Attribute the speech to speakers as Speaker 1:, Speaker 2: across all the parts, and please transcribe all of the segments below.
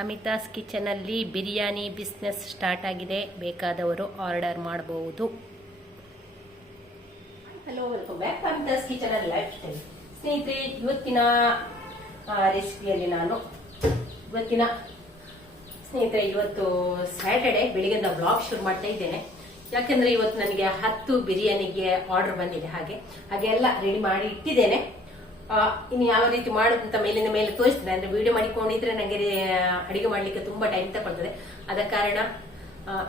Speaker 1: ಅಮಿತಾಸ್ ಕಿಚನಲ್ಲಿ biryani business start ಆಗಿದೆ. ಬೇಕಾದವರು ಆರ್ಡರ್ ಮಾಡಬಹುದು hello welcome back Amitha's kitchen lifestyle ಸ್ನೇಹಿತರೆ, ಇವತ್ತಿನ ರೆಸಿಪಿಯಲ್ಲಿ ನಾನು ಇವತ್ತಿನ, ಸ್ನೇಹಿತರೆ, ಇವತ್ತು ಸ್ಯಾಟರ್ಡೆ ಬೆಳಿಗ್ಗೆ ಬ್ಲಾಗ್ ಶುರು ಮಾಡ್ತಾ ಇದ್ದೇನೆ. ಯಾಕೆಂದ್ರೆ ಇವತ್ತು ನನಗೆ ಹತ್ತು ಬಿರಿಯಾನಿಗೆ ಆರ್ಡರ್ ಬಂದಿದೆ ಹಾಗೆ. ಹಾಗೆ ಎಲ್ಲ ರೆಡಿ ಮಾಡಿ ಇಟ್ಟಿದ್ದೇನೆ. ಇನ್ನು ಯಾವ ರೀತಿ ಮಾಡೋದಂತ ಮೇಲಿನ ಮೇಲೆ ತೋರಿಸ್ತದೆ. ಅಂದ್ರೆ ವಿಡಿಯೋ ಮಾಡಿಕೊಂಡಿದ್ರೆ ನನಗೆ ಅಡಿಗೆ ಮಾಡ್ಲಿಕ್ಕೆ ತುಂಬಾ ಟೈಮ್ ತಗೊಳ್ತದೆ ಅದ ಕಾರಣ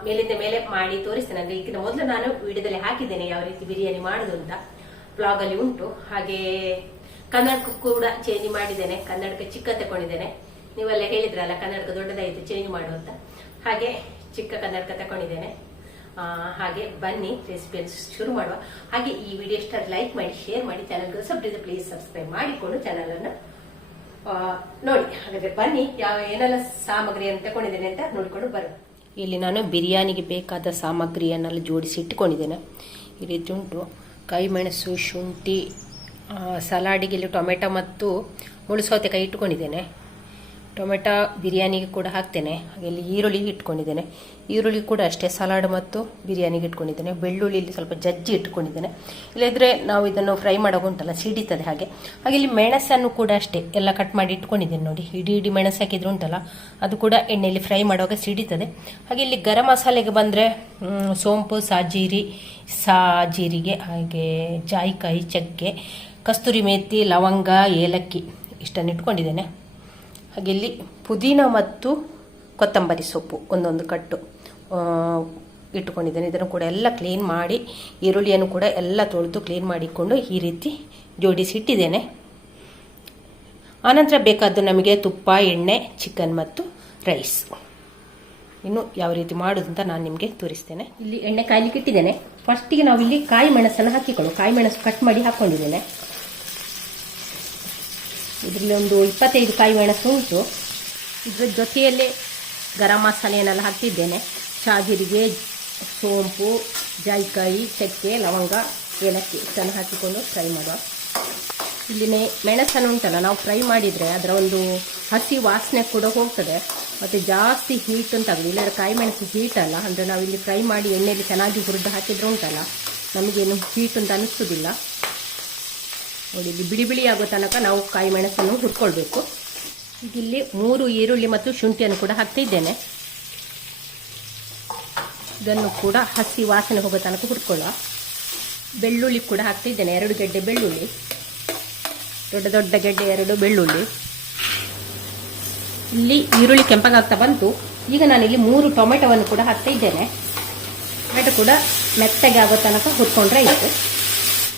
Speaker 1: ಮೇಲಿಂದ ಮೇಲೆ ಮಾಡಿ ತೋರಿಸ್ತೇನೆ. ಅಂದ್ರೆ ಈಗ ಮೊದಲು ನಾನು ವಿಡಿಯೋದಲ್ಲಿ ಹಾಕಿದ್ದೇನೆ ಯಾವ ರೀತಿ ಬಿರಿಯಾನಿ ಮಾಡುದು ಅಂತ. ಬ್ಲಾಗ್ ಅಲ್ಲಿ ಉಂಟು. ಹಾಗೆ ಕನ್ನಡಕ ಕೂಡ ಚೇಂಜ್ ಮಾಡಿದ್ದೇನೆ. ಕನ್ನಡಕ್ಕೆ ಚಿಕ್ಕ ತಕೊಂಡಿದ್ದೇನೆ. ನೀವೆಲ್ಲ ಹೇಳಿದ್ರಲ್ಲ ಕನ್ನಡಕ ದೊಡ್ಡದಾಯಿತು ಚೇಂಜ್ ಮಾಡು ಅಂತ. ಹಾಗೆ ಚಿಕ್ಕ ಕನ್ನಡಕ ತಕೊಂಡಿದ್ದೇನೆ. ಹಾಗೆ ಬನ್ನಿ ರೆಸಿಪಿಯನ್ನು ಶುರು ಮಾಡುವ. ಹಾಗೆ ಈ ವಿಡಿಯೋ ಇಷ್ಟ ಲೈಕ್ ಮಾಡಿ ಶೇರ್ ಮಾಡಿ ಚಾನಲ್ಗೆ ಸಬ್ ಪ್ಲೀಸ್ ಸಬ್ಸ್ಕ್ರೈಬ್ ಮಾಡಿಕೊಂಡು ಚಾನಲ್ ಅನ್ನು ನೋಡಿ. ಹಾಗಾದ್ರೆ ಬನ್ನಿ, ಯಾವ ಏನೆಲ್ಲ ಸಾಮಗ್ರಿಯನ್ನು ತಗೊಂಡಿದ್ದೇನೆ ಅಂತ ನೋಡಿಕೊಂಡು ಬರು ಇಲ್ಲಿ ನಾನು ಬಿರಿಯಾನಿಗೆ ಬೇಕಾದ ಸಾಮಗ್ರಿಯನ್ನೆಲ್ಲ ಜೋಡಿಸಿ ಇಟ್ಟುಕೊಂಡಿದ್ದೇನೆ ಈ ರೀತಿ ಉಂಟು ಕೈ ಮೆಣಸು ಶುಂಠಿ ಸಲಾಡಿಗೆ ಇಲ್ಲಿ ಟೊಮೆಟೊ ಮತ್ತು ಮುಳು ಸೌತೆಕಾಯಿ ಇಟ್ಟುಕೊಂಡಿದ್ದೇನೆ ಟೊಮೆಟೊ ಬಿರಿಯಾನಿಗೆ ಕೂಡ ಹಾಕ್ತೇನೆ. ಹಾಗೆ ಇಲ್ಲಿ ಈರುಳ್ಳಿ ಇಟ್ಕೊಂಡಿದ್ದೇನೆ. ಈರುಳ್ಳಿ ಕೂಡ ಅಷ್ಟೇ, ಸಲಾಡ್ ಮತ್ತು ಬಿರಿಯಾನಿಗೆ ಇಟ್ಕೊಂಡಿದ್ದೇನೆ. ಬೆಳ್ಳುಳ್ಳಿ ಇಲ್ಲಿ ಸ್ವಲ್ಪ ಜಜ್ಜಿ ಇಟ್ಕೊಂಡಿದ್ದೇನೆ. ಇಲ್ಲದ್ರೆ ನಾವು ಇದನ್ನು ಫ್ರೈ ಮಾಡೋಕೆ ಉಂಟಲ್ಲ, ಸಿಡಿತದೆ ಹಾಗೆ. ಹಾಗೆ ಇಲ್ಲಿ ಮೆಣಸನ್ನು ಕೂಡ ಅಷ್ಟೇ, ಎಲ್ಲ ಕಟ್ ಮಾಡಿ ಇಟ್ಕೊಂಡಿದ್ದೇನೆ ನೋಡಿ. ಇಡೀ ಇಡೀ ಮೆಣಸು ಹಾಕಿದ್ರು ಉಂಟಲ್ಲ, ಅದು ಕೂಡ ಎಣ್ಣೆಯಲ್ಲಿ ಫ್ರೈ ಮಾಡುವಾಗ ಸಿಡಿತದೆ. ಹಾಗೆ ಇಲ್ಲಿ ಗರಂ ಮಸಾಲೆಗೆ ಬಂದರೆ ಸೋಂಪು, ಸಾಜೀರಿ, ಸಾಜೀರಿಗೆ, ಹಾಗೆ ಜಾಯಿಕಾಯಿ, ಚಕ್ಕೆ, ಕಸ್ತೂರಿ ಮೇಥಿ ಲವಂಗ, ಏಲಕ್ಕಿ, ಇಷ್ಟನ್ನು ಇಟ್ಕೊಂಡಿದ್ದೇನೆ. ಹಾಗೆ ಇಲ್ಲಿ ಪುದೀನ ಮತ್ತು ಕೊತ್ತಂಬರಿ ಸೊಪ್ಪು ಒಂದೊಂದು ಕಟ್ಟು ಇಟ್ಟುಕೊಂಡಿದ್ದೇನೆ. ಇದನ್ನು ಕೂಡ ಎಲ್ಲ ಕ್ಲೀನ್ ಮಾಡಿ, ಈರುಳ್ಳಿಯನ್ನು ಕೂಡ ಎಲ್ಲ ತೊಳೆದು ಕ್ಲೀನ್ ಮಾಡಿಕೊಂಡು ಈ ರೀತಿ ಜೋಡಿಸಿ ಇಟ್ಟಿದ್ದೇನೆ ಆನಂತರ ಬೇಕಾದ್ದು ನಮಗೆ ತುಪ್ಪ, ಎಣ್ಣೆ ಚಿಕನ್ ಮತ್ತು ರೈಸ್ ಇನ್ನು ಯಾವ ರೀತಿ ಮಾಡೋದು ಅಂತ ನಾನು ನಿಮಗೆ ತೋರಿಸ್ತೇನೆ. ಇಲ್ಲಿ ಎಣ್ಣೆ ಕಾಯ್ಲಿಕ್ಕೆ ಇಟ್ಟಿದ್ದೇನೆ. ಫಸ್ಟಿಗೆ ನಾವು ಇಲ್ಲಿ ಕಾಯಿ ಮೆಣಸನ್ನು ಹಾಕಿಕೊಳ್ಳು ಕಾಯಿ ಮೆಣಸು ಕಟ್ ಮಾಡಿ ಹಾಕ್ಕೊಂಡಿದ್ದೇನೆ ಇದರಲ್ಲಿ ಒಂದು ಇಪ್ಪತ್ತೈದು ಕಾಯಿ ಮೆಣಸು ಉಂಟು. ಇದರ ಜೊತೆಯಲ್ಲೇ ಗರಂ ಮಸಾಲೆಯನ್ನೆಲ್ಲ ಹಾಕ್ತಿದ್ದೇನೆ. ಜೀರಿಗೆ ಸೋಂಪು, ಜಾಯಿಕಾಯಿ, ಚಕ್ಕೆ, ಲವಂಗ, ಏಲಕ್ಕಿ ಇಷ್ಟನ್ನು ಹಾಕಿಕೊಂಡು ಫ್ರೈ ಮಾಡುವ. ಇಲ್ಲಿ ಮೆಣಸನ್ನು ಉಂಟಲ್ಲ, ನಾವು ಫ್ರೈ ಮಾಡಿದರೆ ಅದರ ಒಂದು ಹಸಿ ವಾಸನೆ ಕೂಡ ಹೋಗ್ತದೆ. ಮತ್ತು ಜಾಸ್ತಿ ಹೀಟ್ ಉಂಟಾಗಲಿ ಇಲ್ಲಾದ್ರೆ ಕಾಯಿ ಮೆಣಸು ಹೀಟ್ ಅಲ್ಲ. ಅಂದರೆ ನಾವು ಇಲ್ಲಿ ಫ್ರೈ ಮಾಡಿ ಎಣ್ಣೆಯಲ್ಲಿ ಚೆನ್ನಾಗಿ ಹುರಿದು ಹಾಕಿದ್ರೆ ಉಂಟಲ್ಲ. ನಮಗೇನು ಹೀಟ್ ಅಂತ ಅನಿಸೋದಿಲ್ಲ. ನೋಡಿ, ಇಲ್ಲಿ ಬಿಳಿ ಬಿಳಿ ಆಗೋ ತನಕ ನಾವು ಕಾಯಿ ಮೆಣಸನ್ನು ಹುರ್ಕೊಳ್ಬೇಕು. ಇದಿಲ್ಲಿ ಮೂರು ಈರುಳ್ಳಿ ಮತ್ತು ಶುಂಠಿಯನ್ನು ಕೂಡ ಹಾಕ್ತಿದ್ದೇನೆ. ಇದನ್ನು ಕೂಡ ಹಸಿ ವಾಸನೆ ಹೋಗೋ ತನಕ ಹುರ್ಕೊಳ್ಳೋ ಬೆಳ್ಳುಳ್ಳಿ ಕೂಡ ಹಾಕ್ತಿದ್ದೇನೆ, ಎರಡು ಗೆಡ್ಡೆ ಬೆಳ್ಳುಳ್ಳಿ. ದೊಡ್ಡ ದೊಡ್ಡ ಗೆಡ್ಡೆ ಎರಡು ಬೆಳ್ಳುಳ್ಳಿ. ಇಲ್ಲಿ ಈರುಳ್ಳಿ ಕೆಂಪಗಾಗ್ತಾ ಬಂತು. ಈಗ ನಾನಿಲ್ಲಿ ಮೂರು ಟೊಮೆಟೊವನ್ನು ಕೂಡ ಹಾಕ್ತಾ ಇದ್ದೇನೆ ಟೊಮೆಟೊ ಕೂಡ ಮೆತ್ತಗೆ ಆಗೋ ತನಕ ಹುರ್ಕೊಂಡ್ರೆ ಆಯಿತು.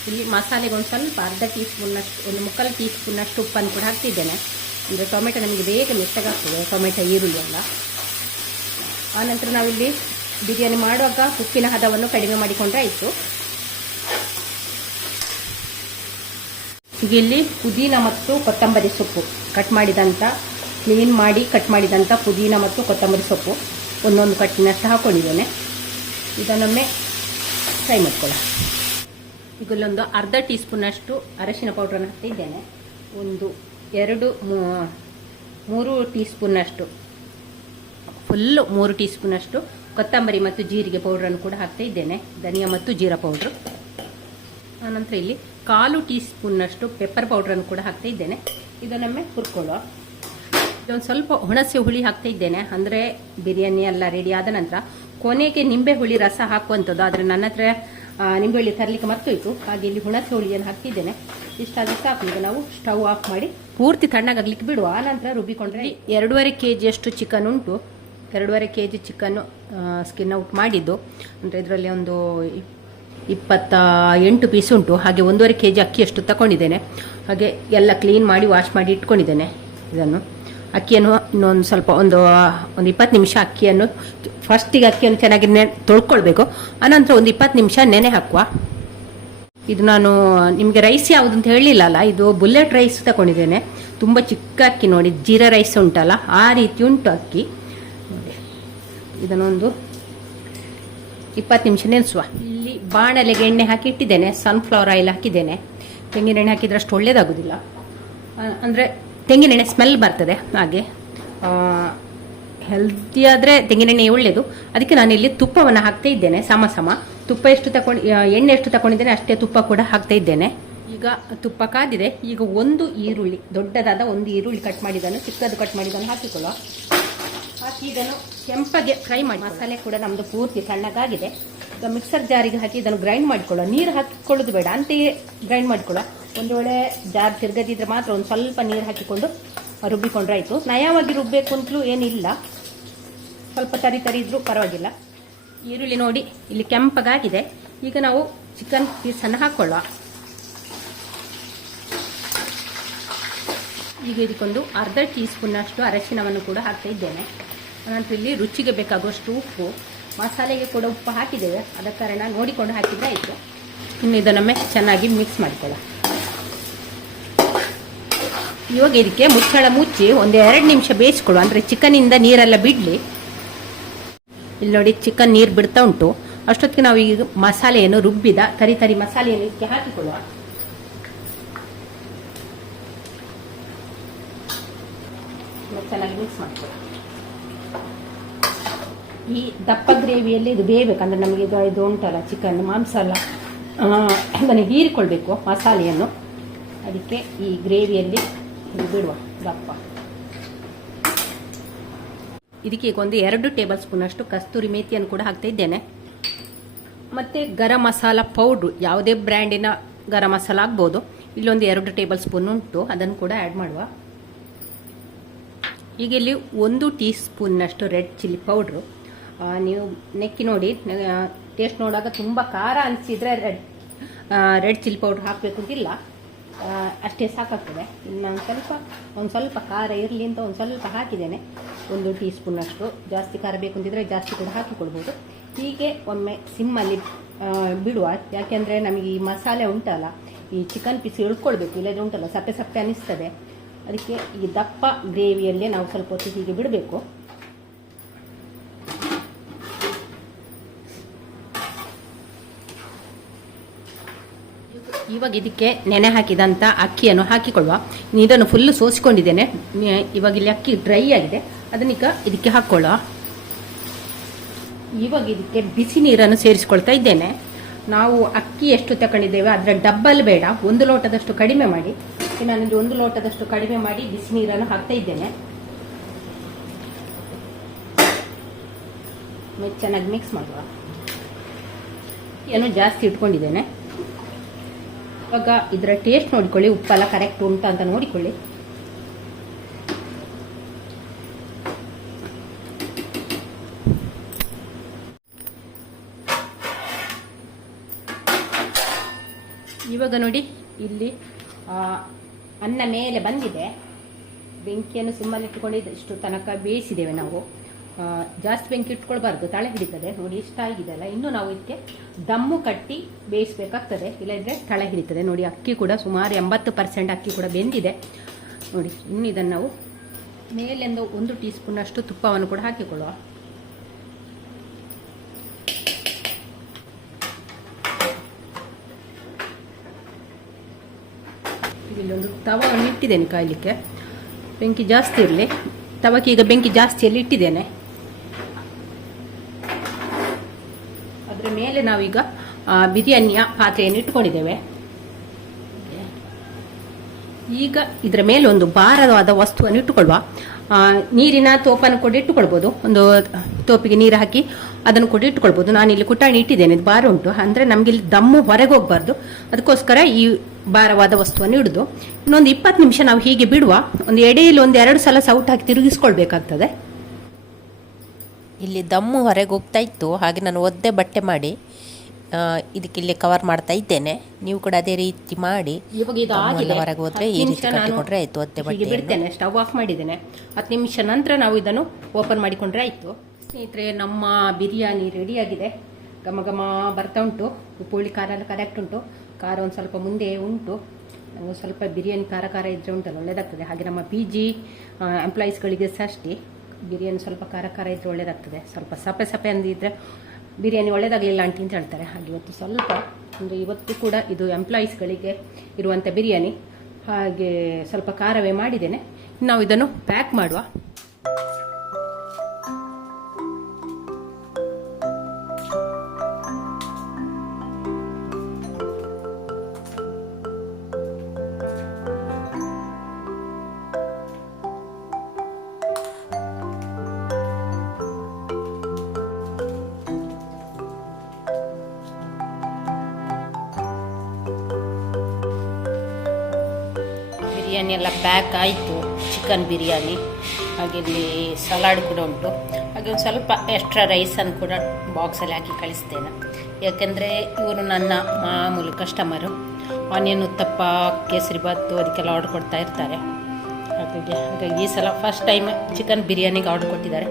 Speaker 1: ಇಲ್ಲಿ ಮಸಾಲೆಗೆ ಒಂದು ಸ್ವಲ್ಪ ಅರ್ಧ ಟೀ ಸ್ಪೂನ್ನಷ್ಟು ಒಂದು ಮುಕ್ಕಾಲು ಟೀ ಸ್ಪೂನ್ನಷ್ಟು ಉಪ್ಪನ್ನು ಕೂಡ ಹಾಕ್ತಿದ್ದೇನೆ. ಅಂದರೆ ಟೊಮೆಟೊ ನಮಗೆ ಬೇಗ ಮೆತ್ತಗಾಗ್ತದೆ ಟೊಮೆಟೊ, ಈರುಳ್ಳಿ ಎಲ್ಲ. ಆನಂತರ ನಾವಿಲ್ಲಿ ಬಿರಿಯಾನಿ ಮಾಡುವಾಗ ಉಪ್ಪಿನ ಹದವನ್ನು ಕಡಿಮೆ ಮಾಡಿಕೊಂಡ್ರೆ ಆಯಿತು. ಇಲ್ಲಿ ಪುದೀನ ಮತ್ತು ಕೊತ್ತಂಬರಿ ಸೊಪ್ಪು ಕಟ್ ಮಾಡಿದಂಥ ಕ್ಲೀನ್ ಮಾಡಿ ಕಟ್ ಮಾಡಿದಂಥ ಪುದೀನ ಮತ್ತು ಕೊತ್ತಂಬರಿ ಸೊಪ್ಪು ಒಂದೊಂದು ಕಟ್ಟಿನಷ್ಟು ಹಾಕ್ಕೊಂಡಿದ್ದೇನೆ ಇದನ್ನೊಮ್ಮೆ ಫ್ರೈ ಮಾಡ್ಕೊಳ್ಳೋಣ. ಇಲ್ಲೊಂದು ಅರ್ಧ ಟೀ ಸ್ಪೂನಷ್ಟು ಅರಶಿನ ಪೌಡ್ರನ್ನು ಹಾಕ್ತಿದ್ದೇನೆ. ಒಂದು, ಎರಡು ಮೂರು ಟೀ ಸ್ಪೂನಷ್ಟು ಫುಲ್ಲು ಮೂರು ಟೀ ಸ್ಪೂನಷ್ಟು ಕೊತ್ತಂಬರಿ ಮತ್ತು ಜೀರಿಗೆ ಪೌಡ್ರನ್ನು ಕೂಡ ಹಾಕ್ತಾ ಇದ್ದೇನೆ ಧನಿಯಾ ಮತ್ತು ಜೀರಾ ಪೌಡ್ರು. ಆನಂತರ ಇಲ್ಲಿ ಕಾಲು ಟೀ ಸ್ಪೂನ್ನಷ್ಟು ಪೆಪ್ಪರ್ ಪೌಡ್ರನ್ನು ಕೂಡ ಹಾಕ್ತಾ ಇದ್ದೇನೆ ಇದನ್ನೊಮ್ಮೆ ಹುರ್ಕೊಳ್ಳುವ. ಇದೊಂದು ಸ್ವಲ್ಪ ಹುಣಸೆ ಹುಳಿ ಹಾಕ್ತಾ ಇದ್ದೇನೆ ಅಂದರೆ ಬಿರಿಯಾನಿ ಎಲ್ಲ ರೆಡಿ ಆದ ನಂತರ ಕೊನೆಗೆ ನಿಂಬೆ ಹುಳಿ ರಸ ಹಾಕುವಂಥದ್ದು. ಆದರೆ ನನ್ನ ಹತ್ರ ನಿಂಬೆ ಹುಳಿ ತರಲಿಕ್ಕೆ ಮರ್ತೋಯ್ತು. ಹಾಗೆ ಇಲ್ಲಿ ಹುಣಸೆ ಹುಳಿಯನ್ನು ಹಾಕ್ತಿದ್ದೇನೆ. ಇಷ್ಟಾದ್ರೆ ಸಾಕು, ಈಗ ನಾವು ಸ್ಟವ್ ಆಫ್ ಮಾಡಿ ಪೂರ್ತಿ ತಣ್ಣಗಾಗ್ಲಿಕ್ಕೆ ಬಿಡುವ. ಆನಂತರ ರುಬ್ಬಿಕೊಂಡ್ರೆ ಎರಡೂವರೆ ಕೆ ಜಿಯಷ್ಟು ಚಿಕನ್ ಉಂಟು. ಎರಡೂವರೆ ಕೆ ಜಿ ಚಿಕನ್ನು ಸ್ಕಿನ್ ಔಟ್ ಮಾಡಿದ್ದು. ಅಂದರೆ ಇದರಲ್ಲಿ ಒಂದು ಇಪ್- ಇಪ್ಪತ್ತ ಎಂಟು ಪೀಸ್ ಉಂಟು. ಹಾಗೆ ಒಂದೂವರೆ ಕೆ ಜಿ ಅಕ್ಕಿಯಷ್ಟು ತಗೊಂಡಿದ್ದೇನೆ ಹಾಗೆ ಎಲ್ಲ ಕ್ಲೀನ್ ಮಾಡಿ ವಾಶ್ ಮಾಡಿ ಇಟ್ಕೊಂಡಿದ್ದೇನೆ ಇದನ್ನು. ಅಕ್ಕಿಯನ್ನು ಇನ್ನೊಂದು ಸ್ವಲ್ಪ ಒಂದು ಒಂದು ಇಪ್ಪತ್ತು ನಿಮಿಷ ಅಕ್ಕಿಯನ್ನು ಫಸ್ಟಿಗೆ ಅಕ್ಕಿಯನ್ನು ಚೆನ್ನಾಗಿ ನೆ ತೊಳ್ಕೊಳ್ಬೇಕು. ಆನಂತರ ಒಂದು ಇಪ್ಪತ್ತು ನಿಮಿಷ ನೆನೆ ಹಾಕುವ. ಇದು ನಾನು, ನಿಮಗೆ ರೈಸ್ ಯಾವುದು ಅಂತ ಹೇಳಿಲ್ಲಲ್ಲ ಇದು ಬುಲೆಟ್ ರೈಸ್ ತಗೊಂಡಿದ್ದೇನೆ. ತುಂಬ ಚಿಕ್ಕ ಅಕ್ಕಿ ನೋಡಿ, ಜೀರಾ ರೈಸ್ ಉಂಟಲ್ಲ, ಆ ರೀತಿ ಉಂಟು ಅಕ್ಕಿ. ಇದನ್ನೊಂದು ಇಪ್ಪತ್ತು ನಿಮಿಷ ನೆನೆಸುವ. ಇಲ್ಲಿ ಬಾಣಲೆಗೆ ಎಣ್ಣೆ ಹಾಕಿ ಇಟ್ಟಿದ್ದೇನೆ ಸನ್ಫ್ಲವರ್ ಆಯಿಲ್ ಹಾಕಿದ್ದೇನೆ. ತೆಂಗಿನ ಎಣ್ಣೆ ಹಾಕಿದ್ರೆ ಅಷ್ಟು ಒಳ್ಳೇದಾಗೋದಿಲ್ಲ. ಅಂದರೆ ತೆಂಗಿನ ಎಣ್ಣೆ ಸ್ಮೆಲ್ ಬರ್ತದೆ, ಹಾಗೆ. ಹೆಲ್ತಿ ಆದರೆ ತೆಂಗಿನೆಣ್ಣೆ ಒಳ್ಳೆಯದು ಅದಕ್ಕೆ ನಾನು ಇಲ್ಲಿ ತುಪ್ಪವನ್ನು ಹಾಕ್ತಾ ಇದ್ದೇನೆ, ಸಮ ಸಮ. ತುಪ್ಪ ಎಷ್ಟು ತಗೊಂಡು ಎಣ್ಣೆ ಎಷ್ಟು ತಗೊಂಡಿದ್ದೇನೆ ಅಷ್ಟೇ ತುಪ್ಪ ಕೂಡ ಹಾಕ್ತಾ ಇದ್ದೇನೆ. ಈಗ ತುಪ್ಪ ಕಾದಿದೆ, ಈಗ ಒಂದು ಈರುಳ್ಳಿ, ದೊಡ್ಡದಾದ ಒಂದು ಈರುಳ್ಳಿ ಕಟ್ ಮಾಡಿದನ್ನು ಚಿಕ್ಕದು ಕಟ್ ಮಾಡಿದನ್ನು ಹಾಕಿಕೊಳ್ಳುವ. ಹಾಕಿ ಇದನ್ನು ಕೆಂಪಗೆ ಫ್ರೈ ಮಾಡಿ, ಮಸಾಲೆ ಕೂಡ ನಮ್ಮದು ಪೂರ್ತಿ ಸಣ್ಣಗಾಗಿದೆ ಈಗ ಮಿಕ್ಸರ್ ಜಾರಿಗೆ ಹಾಕಿ ಇದನ್ನು ಗ್ರೈಂಡ್ ಮಾಡಿಕೊಳ್ಳೋ ನೀರು ಹಾಕಿಕೊಳ್ಳೋದು ಬೇಡ, ಅಂತೆಯೇ ಗ್ರೈಂಡ್ ಮಾಡಿಕೊಳ್ಳುವ. ಒಂದು ವೇಳೆ ಜಾರ್ ತಿರ್ಗದಿದ್ರೆ ಮಾತ್ರ ಒಂದು ಸ್ವಲ್ಪ ನೀರು ಹಾಕಿಕೊಂಡು ರುಬ್ಬಿಕೊಂಡ್ರೆ ಆಯಿತು ನಯವಾಗಿ ರುಬ್ಬಬೇಕು ಅಂತಲೂ ಏನಿಲ್ಲ. ಸ್ವಲ್ಪ ತರಿ ತರಿ ಇದ್ರೂ ಪರವಾಗಿಲ್ಲ. ಈರುಳ್ಳಿ ನೋಡಿ, ಇಲ್ಲಿ ಕೆಂಪಗಾಗಿದೆ ಈಗ ನಾವು ಚಿಕನ್ ಪೀಸನ್ನು ಹಾಕ್ಕೊಳ್ಳುವ ಈಗ ಇದಕ್ಕೊಂದು ಅರ್ಧ ಟೀ ಸ್ಪೂನ್ನಷ್ಟು ಅರಶಿನವನ್ನು ಕೂಡ ಹಾಕ್ತಾ ಇದ್ದೇನೆ. ನಂತರ ಇಲ್ಲಿ ರುಚಿಗೆ ಬೇಕಾಗುವಷ್ಟು ಉಪ್ಪು, ಮಸಾಲೆಗೆ ಕೂಡ ಉಪ್ಪು ಹಾಕಿದ್ದೇವೆ. ಅದ ಕಾರಣ ನೋಡಿಕೊಂಡು ಹಾಕಿದ್ರೆ ಆಯಿತು. ಇನ್ನು ಇದನ್ನೊಮ್ಮೆ ಚೆನ್ನಾಗಿ ಮಿಕ್ಸ್ ಮಾಡಿಕೊಳ್ಳ ಇವಾಗ ಇದಕ್ಕೆ ಮುಚ್ಚಳ ಮುಚ್ಚಿ ಒಂದು ಎರಡು ನಿಮಿಷ ಬೇಯಿಸ್ಕೊಳ್ಳು. ಅಂದರೆ ಚಿಕನಿಂದ ನೀರೆಲ್ಲ ಬಿಡಲಿ. ಇಲ್ಲಿ ನೋಡಿ ಚಿಕನ್ ನೀರು ಬಿಡ್ತಾ ಉಂಟು. ಅಷ್ಟೊತ್ತಿಗೆ ನಾವು ಈಗ ಮಸಾಲೆಯನ್ನು ರುಬ್ಬಿದ ತರಿ ತರಿ ಮಸಾಲೆಯನ್ನು ಇದಕ್ಕೆ ಹಾಕಿಕೊಳ್ಳುವ. ಚೆನ್ನಾಗಿ ಮಿಕ್ಸ್ ಮಾಡ್ಕೊಳ್ಳಿ ಈ ದಪ್ಪ ಗ್ರೇವಿಯಲ್ಲಿ ಇದು ಬೇಯಬೇಕು. ಅಂದ್ರೆ ನಮಗೆ ಇದು ಇದು ಉಂಟಲ್ಲ ಚಿಕನ್, ಮಾಂಸ ಎಲ್ಲ ಹೀರಿಕೊಳ್ಬೇಕು ಮಸಾಲೆಯನ್ನು. ಅದಕ್ಕೆ ಈ ಗ್ರೇವಿಯಲ್ಲಿ ಬಿಡುವ ದಪ್ಪ. ಇದಕ್ಕೆ ಒಂದು ಎರಡು ಟೇಬಲ್ ಸ್ಪೂನ್ ಅಷ್ಟು ಕಸ್ತೂರಿ ಮೇಥಿಯನ್ನು ಕೂಡ ಹಾಕ್ತಾ ಇದ್ದೇನೆ. ಮತ್ತೆ ಗರಂ ಮಸಾಲ ಪೌಡ್ರು, ಯಾವುದೇ ಬ್ರ್ಯಾಂಡಿನ ಗರಂ ಮಸಾಲ ಆಗ್ಬೋದು. ಇಲ್ಲೊಂದು ಎರಡು ಟೇಬಲ್ ಸ್ಪೂನ್ ಉಂಟು, ಅದನ್ನು ಕೂಡ ಆ್ಯಡ್ ಮಾಡುವ. ಈಗ ಇಲ್ಲಿ ಒಂದು ಟೀ ಸ್ಪೂನ್ನಷ್ಟು ರೆಡ್ ಚಿಲ್ಲಿ ಪೌಡ್ರು. ನೀವು ನೆಕ್ಕಿ ನೋಡಿ ಟೇಸ್ಟ್ ನೋಡುವಾಗ ತುಂಬ ಖಾರ ಅನಿಸಿದರೆ ರೆಡ್ ರೆಡ್ ಚಿಲ್ಲಿ ಪೌಡ್ರ್ ಹಾಕಬೇಕು ಅಂತಿಲ್ಲ ಅಷ್ಟೇ ಸಾಕಾಗ್ತದೆ. ಇನ್ನು ನಾನು ಸ್ವಲ್ಪ, ಒಂದು ಸ್ವಲ್ಪ ಖಾರ ಇರಲಿ ಅಂತ ಒಂದು ಸ್ವಲ್ಪ ಹಾಕಿದ್ದೇನೆ. ಒಂದು ಟೀ ಸ್ಪೂನಷ್ಟು ಜಾಸ್ತಿ ಖಾರ ಬೇಕು ಅಂತಿದ್ರೆ ಜಾಸ್ತಿ ಕೂಡ ಹಾಕಿಕೊಳ್ಬೋದು ಹೀಗೆ ಒಮ್ಮೆ ಸಿಮ್ಮಲ್ಲಿ ಬಿಡುವ. ಯಾಕೆಂದರೆ ನಮಗೆ ಈ ಮಸಾಲೆ ಉಂಟಲ್ಲ, ಈ ಚಿಕನ್ ಪೀಸ್ ಇಳ್ಕೊಳ್ಬೇಕು ಇಲ್ಲದ್ರೆ ಉಂಟಲ್ಲ, ಸಪ್ಪೆ ಸಪ್ಪೆ ಅನಿಸ್ತದೆ. ಅದಕ್ಕೆ ಈ ದಪ್ಪ ಗ್ರೇವಿಯಲ್ಲೇ ನಾವು ಸ್ವಲ್ಪ ಹೊತ್ತು ಹೀಗೆ ಬಿಡಬೇಕು. ಇವಾಗ ಇದಕ್ಕೆ ನೆನೆ ಹಾಕಿದಂಥ ಅಕ್ಕಿಯನ್ನು ಹಾಕಿಕೊಳ್ಳುವ. ಇದನ್ನು ಫುಲ್ಲು ಸೋಸಿಕೊಂಡಿದ್ದೇನೆ. ಇವಾಗ ಇಲ್ಲಿ ಅಕ್ಕಿ ಡ್ರೈ ಆಗಿದೆ. ಅದನ್ನೀಗ ಇದಕ್ಕೆ ಹಾಕ್ಕೊಳ್ಳುವ ಇವಾಗ ಇದಕ್ಕೆ ಬಿಸಿ ನೀರನ್ನು ಸೇರಿಸ್ಕೊಳ್ತಾ ಇದ್ದೇನೆ. ನಾವು ಅಕ್ಕಿ ಎಷ್ಟು ತಗೊಂಡಿದ್ದೇವೆ ಅದರ ಡಬ್ಬಲ್ ಬೇಡ. ಒಂದು ಲೋಟದಷ್ಟು ಕಡಿಮೆ ಮಾಡಿ. ನಾನಿಲ್ಲಿ ಒಂದು ಲೋಟದಷ್ಟು ಕಡಿಮೆ ಮಾಡಿ ಬಿಸಿ ನೀರನ್ನು ಹಾಕ್ತಾ ಇದ್ದೇನೆ. ಚೆನ್ನಾಗಿ ಮಿಕ್ಸ್ ಮಾಡುವ. ಏನು ಜಾಸ್ತಿ ಇಟ್ಕೊಂಡಿದ್ದೇನೆ. ಇವಾಗ ಇದರ ಟೇಸ್ಟ್ ನೋಡಿಕೊಳ್ಳಿ ಉಪ್ಪೆಲ್ಲ ಕರೆಕ್ಟ್ ಉಂಟು ಅಂತ ನೋಡಿಕೊಳ್ಳಿ. ಇವಾಗ ನೋಡಿ, ಇಲ್ಲಿ ಅನ್ನ ಮೇಲೆ ಬಂದಿದೆ. ಬೆಂಕಿಯನ್ನು ಸುಮ್ಮನೆ ಇಟ್ಟುಕೊಂಡಿದ್ದು ಇಷ್ಟು ತನಕ ಬೇಯಿಸಿದ್ದೇವೆ ನಾವು. ಜಾಸ್ತಿ ಬೆಂಕಿ ಇಟ್ಕೊಳ್ಬಾರ್ದು, ತಳೆ ಹಿಡಿತದೆ, ನೋಡಿ ಇಷ್ಟ ಆಗಿದೆ ಅಲ್ಲ. ಇನ್ನು ನಾವು ಇದಕ್ಕೆ ದಮ್ಮು ಕಟ್ಟಿ ಬೇಯಿಸಬೇಕಾಗ್ತದೆ, ಇಲ್ಲದ್ರೆ ತಳೆ ಹಿಡಿತದೆ. ನೋಡಿ, ಅಕ್ಕಿ ಕೂಡ ಸುಮಾರು ಎಂಬತ್ತು ಪರ್ಸೆಂಟ್ ಅಕ್ಕಿ ಕೂಡ ಬೆಂದಿದೆ. ನೋಡಿ, ಇನ್ನು ಇದನ್ನು ನಾವು ಮೇಲೆಂದು ಒಂದು ಟೀ ಸ್ಪೂನ್ ಅಷ್ಟು ತುಪ್ಪವನ್ನು ಕೂಡ ಹಾಕಿಕೊಳ್ಳುವ. ಇಲ್ಲೊಂದು ತವವನ್ನು ಇಟ್ಟಿದ್ದೇನೆ ಕಾಯಲಿಕ್ಕೆ. ಬೆಂಕಿ ಜಾಸ್ತಿ ಇರಲಿ. ತವಕ್ಕೆ ಈಗ ಬೆಂಕಿ ಜಾಸ್ತಿಯಲ್ಲಿ ಇಟ್ಟಿದ್ದೇನೆ. ಅದರ ಮೇಲೆ ನಾವೀಗ ಬಿರಿಯಾನಿಯ ಪಾತ್ರೆಯನ್ನು ಇಟ್ಕೊಂಡಿದ್ದೇವೆ. ಈಗ ಇದರ ಮೇಲೆ ಒಂದು ಭಾರವಾದ ವಸ್ತುವನ್ನು ಇಟ್ಟುಕೊಳ್ಳುವ. ನೀರಿನ ತೋಪನ್ನು ಕೂಡ ಇಟ್ಟುಕೊಳ್ಬೋದು. ಒಂದು ತೋಪಿಗೆ ನೀರು ಹಾಕಿ ಅದನ್ನು ಕೂಡ ಇಟ್ಟುಕೊಳ್ಬೋದು. ನಾನು ಇಲ್ಲಿ ಕುಟಾಣಿ ಇಟ್ಟಿದ್ದೇನೆ. ಇದು ಭಾರ ಉಂಟು. ಅಂದರೆ ನಮಗೆ ಇಲ್ಲಿ ದಮ್ಮು ಹೊರಗೆ ಹೋಗ್ಬಾರ್ದು. ಅದಕ್ಕೋಸ್ಕರ ಈ ಭಾರವಾದ ವಸ್ತುವನ್ನು ಹಿಡಿದು ಇನ್ನೊಂದು ಇಪ್ಪತ್ತು ನಿಮಿಷ ನಾವು ಹೀಗೆ ಬಿಡುವ. ಒಂದು ಎಡೆಯಲ್ಲಿ ಒಂದು ಎರಡು ಸಲ ಸೌಟ್ ಹಾಕಿ ತಿರುಗಿಸ್ಕೊಳ್ಬೇಕಾಗ್ತದೆ.
Speaker 2: ಇಲ್ಲಿ ದಮ್ಮು ಹೊರಗೆ ಹೋಗ್ತಾ ಇತ್ತು ಹಾಗೆ ನಾನು ಒದ್ದೆ ಬಟ್ಟೆ ಮಾಡಿ ಇದಕ್ಕೆ ಇಲ್ಲಿ ಕವರ್ ಮಾಡ್ತಾ ಇದ್ದೇನೆ. ನೀವು ಕೂಡ ಅದೇ ರೀತಿ ಮಾಡಿ. ಹೊರಗೆ ಹೋದ್ರೆ ಈ ರೀತಿ ಕಟ್ಟಿಕೊಂಡ್ರೆ ಆಯ್ತು ಒದ್ದೆ ಬಟ್ಟೆ
Speaker 1: ಬಿಡ್ತೇನೆ ಸ್ಟವ್ ಆಫ್ ಮಾಡಿದ್ದೇನೆ. ಹತ್ತು ನಿಮಿಷ ನಂತರ ನಾವು ಇದನ್ನು ಓಪನ್ ಮಾಡಿಕೊಂಡ್ರೆ ಆಯಿತು. ಸ್ನೇಹಿತರೆ ನಮ್ಮ ಬಿರಿಯಾನಿ ರೆಡಿಯಾಗಿದೆ ಘಮ ಘಮ ಬರ್ತಾ ಉಂಟು. ಉಪ್ಪುಳಿ ಖಾರ ಎಲ್ಲ ಕರೆಕ್ಟ್ ಉಂಟು. ಖಾರ ಒಂದು ಸ್ವಲ್ಪ ಮುಂದೆ ಉಂಟು. ಸ್ವಲ್ಪ ಬಿರಿಯಾನಿ ಖಾರ ಖಾರ ಇದ್ರೆ ಉಂಟಲ್ಲ ಒಳ್ಳೆಯದಾಗ್ತದೆ ಹಾಗೆ ನಮ್ಮ ಪಿ ಜಿ ಎಂಪ್ಲಾಯೀಸ್ಗಳಿಗೆ ಸಹ ಅಷ್ಟೇ ಬಿರಿಯಾನಿ ಸ್ವಲ್ಪ ಖಾರ ಖಾರ ಇದ್ರೆ ಒಳ್ಳೇದಾಗ್ತದೆ. ಸ್ವಲ್ಪ ಸಪೆ ಸಪೆ ಅಂದಿದ್ರೆ ಬಿರಿಯಾನಿ ಒಳ್ಳೇದಾಗಲಿಲ್ಲ ಆಂಟಿ ಅಂತ ಹೇಳ್ತಾರೆ. ಹಾಗೆ ಇವತ್ತು ಸ್ವಲ್ಪ ಅಂದರೆ ಇವತ್ತು ಕೂಡ ಇದು ಎಂಪ್ಲಾಯೀಸ್ಗಳಿಗೆ ಇರುವಂಥ ಬಿರಿಯಾನಿ. ಹಾಗೆ ಸ್ವಲ್ಪ ಖಾರವೇ ಮಾಡಿದ್ದೇನೆ. ನಾವು ಇದನ್ನು ಪ್ಯಾಕ್ ಮಾಡುವ. ಬಿರಿಯಾನಿ ಪ್ಯಾಕ್ ಆಯಿತು ಚಿಕನ್ ಬಿರಿಯಾನಿ ಹಾಗೆ ಇಲ್ಲಿ ಸಲಾಡ್ ಕೂಡ ಉಂಟು. ಹಾಗೆ ಒಂದು ಸ್ವಲ್ಪ ಎಕ್ಸ್ಟ್ರಾ ರೈಸನ್ನು ಕೂಡ ಬಾಕ್ಸಲ್ಲಿ ಹಾಕಿ ಕಳಿಸ್ತೇನೆ. ಯಾಕೆಂದರೆ ಇವರು ನನ್ನ ಮಾಮೂಲು ಕಸ್ಟಮರು ಆನಿಯನ್ ಉತ್ತಪ್ಪ, ಕೇಸರಿ ಬಾತು ಅದಕ್ಕೆಲ್ಲ ಆರ್ಡರ್ ಕೊಡ್ತಾ ಇರ್ತಾರೆ. ಹಾಗಾಗಿ ಹಾಗಾಗಿ ಈ ಸಲ ಫಸ್ಟ್ ಟೈಮ್ ಚಿಕನ್ ಬಿರಿಯಾನಿಗೆ ಆರ್ಡ್ರ್ ಕೊಟ್ಟಿದ್ದಾರೆ.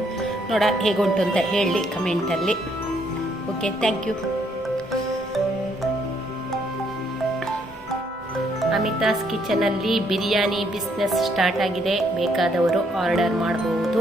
Speaker 1: ನೋಡ ಹೇಗುಂಟು ಅಂತ ಹೇಳಿ ಕಮೆಂಟಲ್ಲಿ ಓಕೆ ಥ್ಯಾಂಕ್ ಯು ಅಮಿತಾಸ್ ಕಿಚನಲ್ಲಿ ಬಿರಿಯಾನಿ ಬಿಸ್ನೆಸ್ ಸ್ಟಾರ್ಟ್ ಆಗಿದೆ. ಬೇಕಾದವರು ಆರ್ಡರ್ ಮಾಡಬಹುದು.